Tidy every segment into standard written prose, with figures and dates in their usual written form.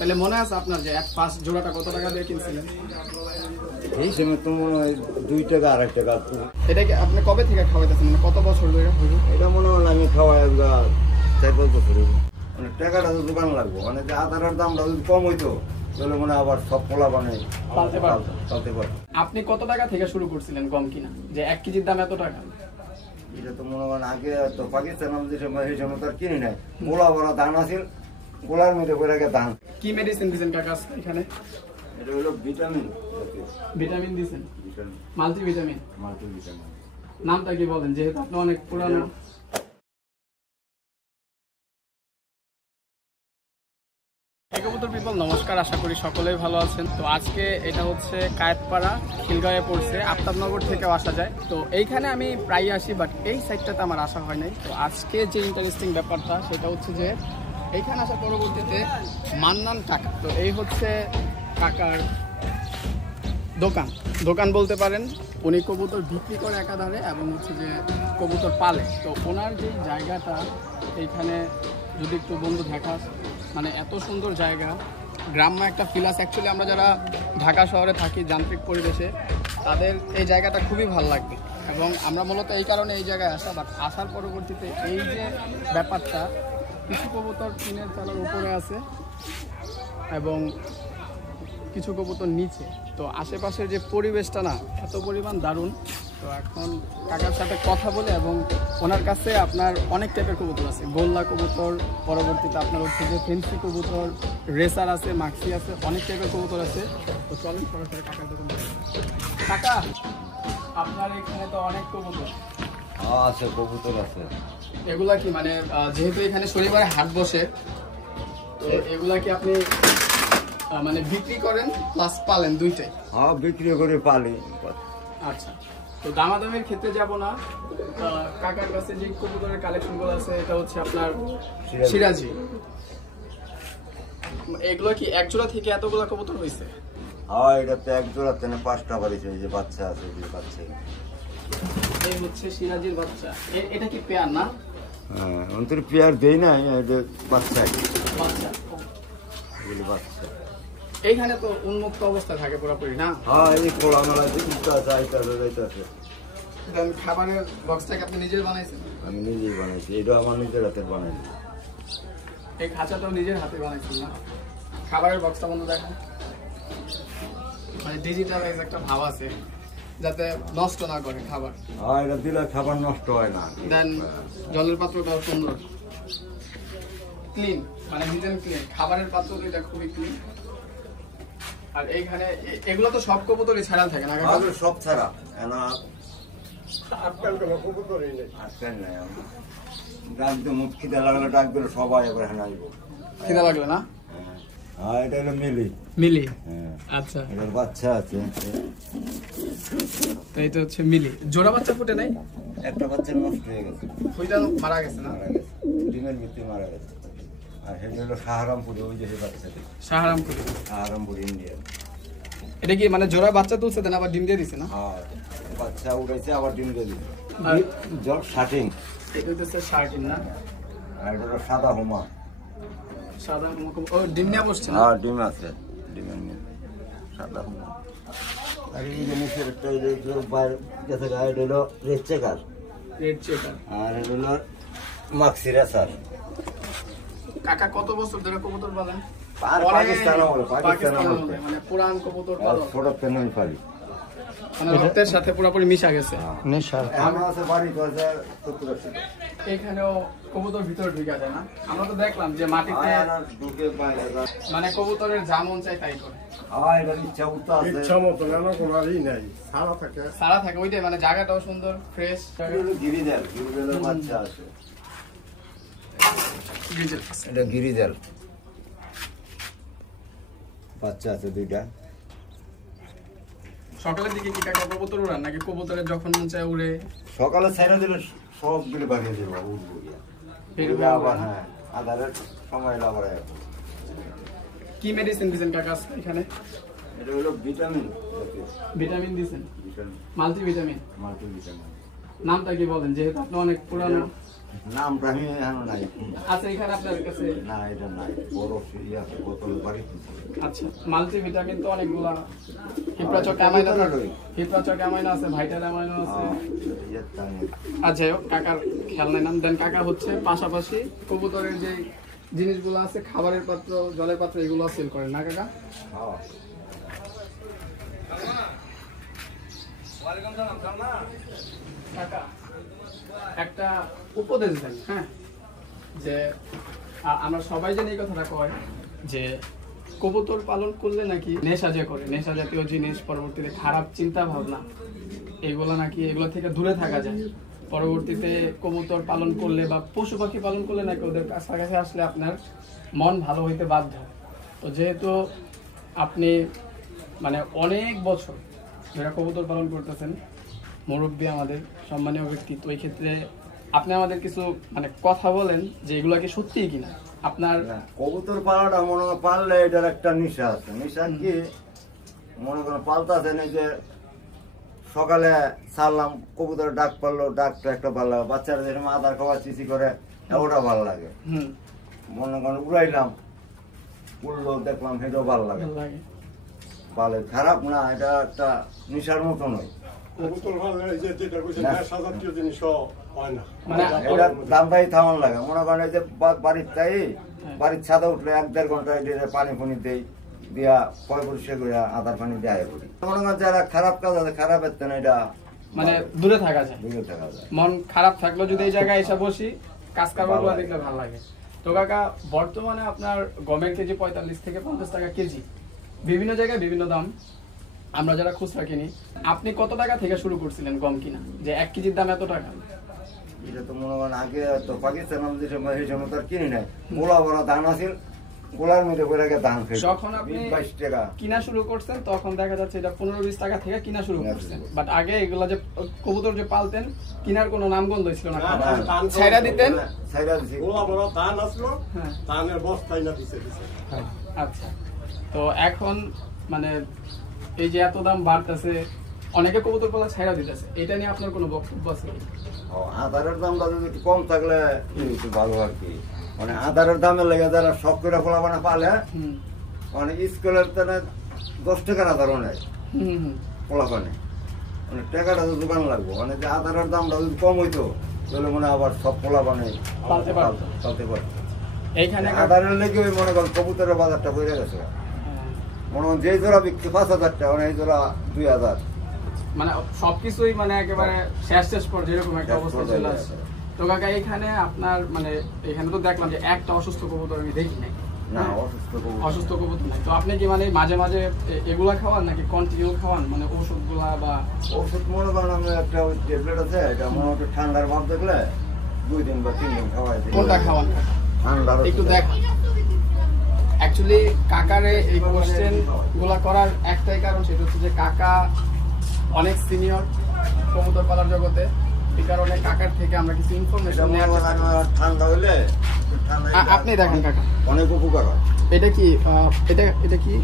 তাহলে মনে আছে আপনার যে ফার্স্ট জোড়াটা কত টাকা দিয়ে কিনছিলেন? এই সময় তো মনে হয় 2 টাকা 2.5 টাকা। এটা কি আপনি কবে থেকে খাওয়াইতেছেন, মানে কত বছর ধরে? এটা মনে হয় আমি খাওয়াই 4-5 বছর। মানে টাকাটা তো দোকান লাগবো, মানে যে আদারের দামটা যদি কম হইতো তাহলে মনে আবার সব পোলা বানাই চলতে পারত। আপনি কত টাকা থেকে শুরু করছিলেন গম কিনা, যে 1 কেজির দাম এত টাকা? এটা তো মনে হয় আগে তো পাকিস্তান সেই সময় তো আর কিনি নাই, গোলা ভরা ধান আছিল, গোলার মধ্যে করে ধান। কি মেডিসিন দিয়েছেন কাকা এখানে? এটা হলো ভিটামিন। ভিটামিন দিয়েছেন? মাল্টিভিটামিন। মাল্টিভিটামিন। নামটা কি বলেন, যেহেতু আপনি অনেক পুরানো। কবুতর পিপল নমস্কার, আশা করি সকলেই ভালো আছেন। তো আজকে এটা হচ্ছে কায়েতপাড়া, খিলগাঁয়ে পড়ছে, আফতাবনগর থেকেও আসা যায়। তো এইখানে আমি প্রায় আসি, বাট এই সাইডটাতে আমার আসা হয় নাই। তো আজকে যে ইন্টারেস্টিং ব্যাপারটা সেটা হচ্ছে যে এইখানে আসার পরবর্তীতে মান্নান কাকা, তো এই হচ্ছে কাকার দোকান বলতে পারেন। উনি কবুতর বিক্রি করে একাধারে এবং হচ্ছে যে কবুতর পালে। তো ওনার যে জায়গাটা এইখানে যদি একটু বন্ধু দেখা, মানে এত সুন্দর জায়গা, গ্রাম্য একটা ফিল আছে। অ্যাকচুয়ালি আমরা যারা ঢাকা শহরে থাকি যান্ত্রিক পরিবেশে, তাদের এই জায়গাটা খুবই ভালো লাগবে এবং আমরা মূলত এই কারণে এই জায়গায় আসা। বাট আসার পরবর্তীতে এই যে ব্যাপারটা, কিছু কবুতর টিনের চালার উপরে আছে এবং কিছু কবুতর নিচে। তো আশেপাশের যে পরিবেশটা না এত পরিমাণ দারুণ। তো এখন কাকার সাথে কথা বলে এবং ওনার কাছে আপনার অনেক টাইপের কবুতর আছে, গোল্লা কবুতর, পরবর্তীতে আপনার হচ্ছে যে ফেন্সি কবুতর, রেসার আছে, মাক্সি আছে, অনেক টাইপের কবুতর আছে। তো চলেন সরাসরি কাকার দোকান। কাকা, আপনার এখানে তো অনেক কবুতর আছে, কবুতর আছে। এগুলা কি মানে যেহেতু এখানে শনিবারে হাট বসে, তো এগুলা কি আপনি মানে বিক্রি করেন প্লাস পালেন দুইটাই? হ্যাঁ, বিক্রি করে পালি। আচ্ছা, তো দামাদামের ক্ষেত্রে যাব না। কাকার কাছে যে কবুতরের কালেকশনগুলো আছে এটা হচ্ছে আপনার সিরাজি। এগুলো কি এক জোড়া থেকে এতগুলো কবুতর হয়েছে? হ্যাঁ, এটা তো এক জোড়া থেকে 5টা বাড়িছে, যে বাচ্চা আছে, যে বাচ্চা। এই হচ্ছে সিরাজির বাচ্চা। এটা কি পেয়ার না? হ্যাঁ, অন্তর পেয়ার দেই না, এটা বাচ্চা। বাচ্চা, এগুলো বাচ্চা। এইখানে তো উন্মুক্ত অবস্থা থাকে পুরোপুরি না? হ্যাঁ, এই কোলা মেলা দিকটা যাইতেছে। খাবারের বক্সটাকে আপনি নিজের বানাইছেন? আমি নিজেই বানাইছি, এটা আমার নিজের হাতে বানাইছি। এই খাঁচাটাও নিজের হাতে বানাইছেন না? খাবারের বক্সটা বন্ধ দেখেন, মানে ডিজিটালাইজ একটা ভাব আছে যাতে নষ্ট না করে খাবার। হ্যাঁ, এটা দিলে খাবার নষ্ট হয় না। দেন জলের পাত্রটাও সুন্দর, ক্লিন, মানে নিট এন্ড ক্লিন। খাবারের পাত্র এটা খুবই ক্লিন। আর এইখানে এগুলো তো সব কবুতরই ছাড়া থাকে না? সব ছাড়া খিদা লাগলে ডাক দিলে সবাই এবার হ্যাঁ আসবো। খিদা লাগলো না? হ্যাঁ, এটা হলো মিলি। হ্যাঁ, আচ্ছা, এটার বাচ্চা আছে। তো এটা হচ্ছে মিলি। জোড়া বাচ্চা ফুটে নাই? একটা বাচ্চা নষ্ট হয়ে গেছে, ওইটা মারা গেছে না? মারা গেছে, ডিমের ভিতরে মারা গেছে। আর সেটা হলো সাহারামপুরে, ওই যে বাচ্চাটি সাহারামপুর, ইন্ডিয়া। এটা কি মানে জোড়া বাচ্চা তুলছে দেন আবার ডিম দিয়ে দিছে না? হ্যাঁ, বাচ্চা উঠেছে আবার ডিম দিয়ে দিছে। জল শার্টিং, এটা হচ্ছে শার্টিং না? আর এটা হলো সাদা হোমা। সাদা হোমা, ও ডিম নিয়ে বসছে না? হ্যাঁ, ডিম আছে, ডিমের মধ্যে সাদা হোমা। আর এই যে নিচের একটা বাইরে গেছে, এটা হলো রেড চেকার। আর এটা হলো মাক্সি রেসার। কাকা কত বছর ধরে কবুতর পালেন? পাকিস্তান মানে পুরান কবুতর পালন, ছোট ফ্যামিলি পালি, মানে রক্তের সাথে পুরোপুরি মিশা গেছে। এখানেও কবুতর ভিতরে ঢুকে যায় না? আমরা তো দেখলাম যে মাটিতে মানে কবুতরের যা মন চাই তাই করে। সারা থাকে ওইটাই, মানে জায়গাটাও সুন্দর, ফ্রেশ। বাচ্চা আছে, এটা গিরিজাল বাচ্চা আছে 2টা। সকালের দিকে কি কাকা কবুতর উড়ান নাকি কবুতরের যখন মন চায় উড়ে? সকালে ছেড়ে দিলে সবগুলো বানিয়ে দেবো, উঠবো আবার। হ্যাঁ, আধারের সময় আবার। কি মেডিসিন দিয়েছেন কাকা এখানে? এটা হলো ভিটামিন। ভিটামিন দিয়েছেন? মাল্টিভিটামিন। নামটা কি বলেন, যেহেতু আপনি অনেক পুরানো। নামটা আমি এখনো নাই। আচ্ছা, এখানে আপনার কাছে না, এটা নাই, বড় সিরিয়াস বোতল বাড়ি। আচ্ছা, মাল্টিভিটামিন তো অনেকগুলা, হিপ্রাচক অ্যামাইনো, হিপ্রাচক অ্যামাইনো আছে, ভাইটাল অ্যামাইনো আছে। আচ্ছা, কাকার খেলনার নাম দেন। কাকা হচ্ছে পাশাপাশি কবুতরের যে জিনিসগুলো আছে, খাবারের পাত্র, জলের পাত্র, এগুলো সেল করেন না কাকা? কাকা একটা উপদেশ দেন, হ্যাঁ, যে আমরা সবাই জানি এই কথাটা কয় যে কবুতর পালন করলে নাকি নেশা যে করে, নেশা জাতীয় জিনিস, পরবর্তীতে খারাপ চিন্তা ভাবনা, এগুলো নাকি, এগুলো থেকে দূরে থাকা যায়। পরবর্তীতে কবুতর পালন করলে বা পশু পাখি পালন করলে নাকি ওদের কাছাকাছি আসলে আপনার মন ভালো হইতে বাধ্য। তো যেহেতু আপনি মানে অনেক বছর যারা কবুতর পালন করতেছেন, মুরব্বী আমাদের সম্মানীয় ব্যক্তি, তো এই ক্ষেত্রে আপনি আমাদের কিছু মানে কথা বলেন যে এগুলা কি সত্যিই কিনা আপনার? কবুতর পালাটা মনে হয় পাললে এটার একটা নেশা আছে। নেশা কি মনে করেন পালতাছেন, এই যে সকালে ছাড়লাম কবুতরের ডাক পারলো, ডাকটা একটা ভালো লাগে, বাচ্চারা যেরকম আদার খাওয়া চিচি করে ওটা ভালো লাগে। মনে করেন উড়াইলাম, উড়লো দেখলাম, সেটাও ভালো লাগে। পালে খারাপ না, এটা একটা নেশার মতো নয়। দামটাই থামান লাগে। মনে করেন এই যে বাড়ির চাই, বাড়ির ছাদে উঠলে 1-1.5 ঘন্টা পানি ফুনি দেই, দিয়া পয় পরিষ্কার করে আদার পানি দেয় করি। মনে করেন যারা খারাপ কাজ আছে, খারাপের তো এটা মানে দূরে থাকা যায়। দূরে থাকা যায়। মন খারাপ থাকলেও যদি এই জায়গায় এসে বসি, কাজ কারবার দেখলে ভালো লাগে। তো কাকা, বর্তমানে আপনার গমের কেজি 45 থেকে 50 টাকা কেজি, বিভিন্ন জায়গায় বিভিন্ন দাম। আমরা যারা খুচরা কিনি, আপনি কত টাকা থেকে শুরু করছিলেন গম কিনা, যে 1 কেজির দাম এত টাকা? এটা তো মনে করেন আগে তো পাকিস্তান সেই সময় তো আর কিনি নাই, গোলা বড় ধান আছিল, গোলার মধ্যে করে ধান খেয়ে। যখন আপনি 22 টাকা কিনা শুরু করছেন তখন দেখা যাচ্ছে এটা 15-20 টাকা থেকে কিনা শুরু করছেন। বাট আগে এগুলা যে কবুতর যে পালতেন, কিনার কোনো নামগন্ধ ছিল না, ছাইরা দিতেন, ছাইরা দিছি, গোলা বড় ধান আসলো, ধানের বস্তায় না দিছে। আচ্ছা, তো এখন মানে এই যে এত দাম বাড়তেছে, অনেকে কবুতর পালা ছাইরা দিতেছে, এটা নিয়ে আপনার কোনো বক্তব্য আছে? আধারের দামটা যদি একটু কম থাকলে একটু ভালো আর কি। মানে আধারের দামের লেগে যারা শখ করে পোলাপানা পালে, মানে স্কুলের তারা 10 টাকার আধারও নেয় পোলাপানে, মানে টাকাটা তো দোকান লাগবো। মানে যে আধারের দামটা যদি কম হইতো তাহলে মনে আবার সব পোলাপানে পালতে পারতো। এইখানে আধারের লেগে ওই মনে করেন কবুতরের বাজারটা বেড়ে গেছে। মনে করেন যে জোড়া বিক্রি 5,000 টাকা, মানে এই জোড়া 2,000, মানে সবকিছুই মানে একেবারে শেষ পর যেরকম একটা অবস্থা চলে আসছে। তো কাকা, এখানে আপনার মানে এখানে তো দেখলাম যে একটা অসুস্থ কবুতর আমি দেখি নাই। না, অসুস্থ কবুতর নাই। তো আপনি কি মানে মাঝে মাঝে এগুলা খাওয়ান নাকি কন্টিনিউ খাওয়ান, মানে ওষুধগুলা? বা ওষুধ মনে করেন আমি একটা ওই ট্যাবলেট আছে, এটা মোটামুটি ঠান্ডার ভাব দেখলে 2 দিন বা 3 দিন খাওয়াই দিই। কোনটা খাওয়ান ঠান্ডার? একটু দেখ। অ্যাকচুয়ালি কাকারে এই কোশ্চেন গুলা করার একটাই কারণ, সেটা হচ্ছে যে কাকা অনেক সিনিয়র কবুতর পালার জগতে। এই কারণে কাকার থেকে আমরা কিছু ইনফরমেশন নেওয়ার চেষ্টা করি। ঠান্ডা হইলে আপনি দেখেন কাকা, অনেক উপকার হয়। এটা কি এটা কি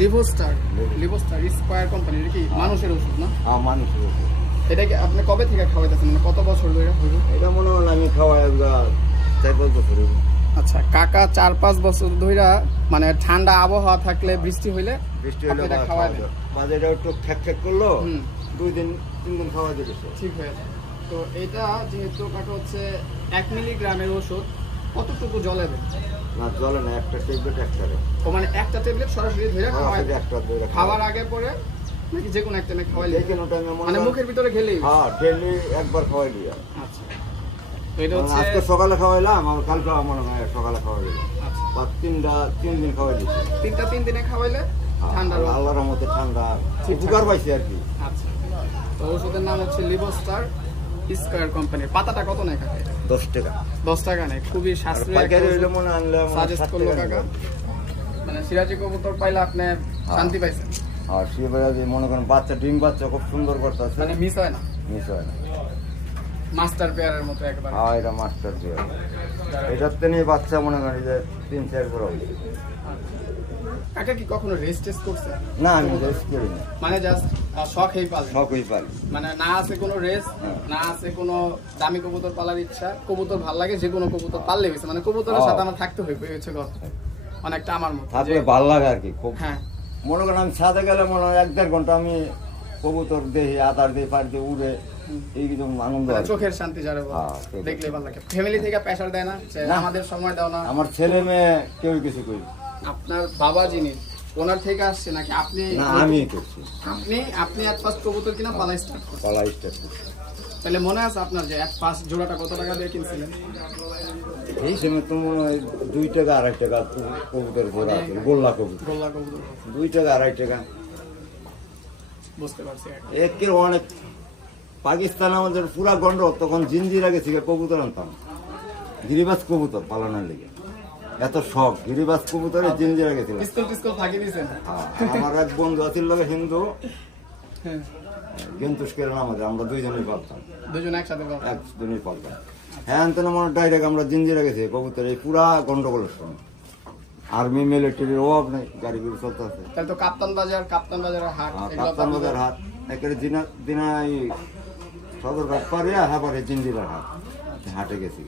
লিভোস্টার স্কয়ার কোম্পানি, এটা কি মানুষের ওষুধ না? মানুষের ওষুধ। এটা কি আপনি কবে থেকে খাওয়াইতেছেন, মানে কত বছর ধরে? এটা মনে হয় আমি খাওয়াই 4-5 বছর। আচ্ছা, কাকা 4-5 বছর ধরে মানে ঠান্ডা আবহাওয়া থাকলে, বৃষ্টি হইলে এটা খাওয়াই দেয়, মাঝে এটা একটু ঠেক করলো, 2 দিন 3 দিন খাওয়াই দিয়েছে, ঠিক হয়ে যায়। তো এটা যেহেতু কাকা হচ্ছে 1 মিলিগ্রামের ওষুধ, কতটুকু জলে দেয়? না, জলে না, একটা ট্যাবলেট একটারে। ও মানে একটা ট্যাবলেট সরাসরি ধরে খাওয়ার আগে পরে নাকি যে কোনো একটা টাইমে খাওয়াইলে? মানে মুখের ভিতরে খেলেই? হ্যাঁ, ডেইলি একবার খাওয়াই দিই। আচ্ছা, তো এটা হচ্ছে আজকে সকালে খাওয়াইলাম, আর কালকে মনে হয় সকালে খাওয়াই দিলাম। আচ্ছা, বা 3 দিন খাওয়াই দিচ্ছি। 3 দিনে খাওয়াইলে ঠান্ডা, আল্লাহর মধ্যে ঠান্ডা উপকার পাইছি আর কি। আচ্ছা, তো ওষুধের নাম হচ্ছে লিভোস্টার স্কয়ার কোম্পানির। পাতাটা কত নেয় কাকা? 10 টাকা। 10 টাকা নেয়, খুবই সাশ্রয়ী। সাজেস্ট করলো কাকা, মানে সিরাজি কবুতর পাইলে আপনি শান্তি পাইছেন। আর সিরাজি মনে করেন বাচ্চা, ডিম বাচ্চা খুব সুন্দর করতেছে, মানে মিস হয় না, মাস্টার পেয়ারের মতো একবার। হ্যাঁ, এটা মাস্টার পেয়ার। এটাতে নিয়ে বাচ্চা মনে করেন যে 3-4 বড় হয়েছে। কাকা কি কখনো রেস্ট টেস্ট করছে? না আমি রেস্ট করি না, মানে জাস্ট শখই পালে, শখই পালি। মানে না আছে কোনো রেস, না আছে কোনো দামি কবুতর পালার ইচ্ছা, কবুতর ভাল লাগে যে কোনো কবুতর পাললে হয়েছে, মানে কবুতরের সাথে আমার থাকতে হইবে হচ্ছে কথা, অনেকটা আমার মতো। থাকলে ভালো লাগে আর কি খুব। হ্যাঁ মনে করেন আমি ছাদে গেলে মনে হয় 1-1.5 ঘন্টা আমি কবুতর দেখি, আদার দিয়ে পার দিয়ে উড়ে, এইরকম আনন্দ আর কি। চোখের শান্তি যারা বলে, হ্যাঁ, চোখের দেখলে ভালো লাগে। ফ্যামিলি থেকে প্রেসার দেয় না যে না। আমাদের সময় দাও না? আমার ছেলে মেয়ে কেউ কিছু করি না। আপনার বাবা যিনি, ওনার থেকে আসছে নাকি আপনি? না আমি করছি, আপনি এক পাঁচ কবুতর কিনা পালা স্টার্ট করছেন? পালা স্টার্ট করছি। তাহলে মনে আছে আপনার যে এক পাঁচ জোড়াটা কত টাকা দিয়ে কিনছিলেন? এই সময় তো মনে হয় 2 টাকা 2.5 টাকা কবুতর জোড়া আছে, গোল্লা কবুতর গোল্লা কবুতর 2 টাকা 2.5 টাকা। বুঝতে পারছি। একের অনেক পাকিস্তান আমাদের পুরা গন্ড, তখন জিঞ্জিরা গেছি কবুতর আনতাম, গিরিবাজ কবুতর পালানোর লেগে, এত শখ গিরিবাজ কবুতরে জিঞ্জিরা গেছিলাম। পিস্তল টিস্তল ফাঁকি দিয়েছেন? আমার এক বন্ধু আছিল লোক হিন্দু, হ্যাঁ, গেন্তুস কেরান, আমাদের আমরা দুইজনেই পালতাম, দুজন একসাথে পাবো। একজনই পালতাম। হ্যাঁ তো আমার ডাইরেক্ট আমরা জিঞ্জিরা গেছি কবুতর, এই পুরা গন্ডগোলের সময়। আর্মি মিলিটারির অভাব নেই, গাড়ি গুড়ি চলতে আছে। তাহলে তো কাপ্তান বাজারের হাট, এগুলো কাপ্তান বাজার হাট, একেবারে দিনাই সদরঘাট পারিয়া হ্যাঁ পরে জিঞ্জিরার হাট, হাটে গেছি।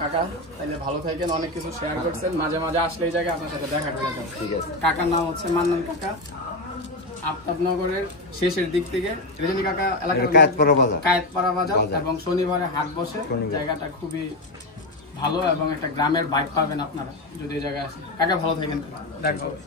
কাকা তাহলে ভালো থাকেন, অনেক কিছু শেয়ার করছেন, মাঝে মাঝে আসলে এই জায়গায় আপনার সাথে দেখা করে যাবে। ঠিক আছে। কাকার নাম হচ্ছে মান্নান কাকা, আফতাবনগরের শেষের দিক থেকে রেজনী কাকা এলাকার কায়েতপাড়া বাজার, কায়েতপাড়া বাজার, এবং শনিবারে হাট বসে। জায়গাটা খুবই ভালো এবং একটা গ্রামের ভাইব পাবেন আপনারা যদি এই জায়গায় আসেন। কাকা ভালো থাকেন, দেখা হবে।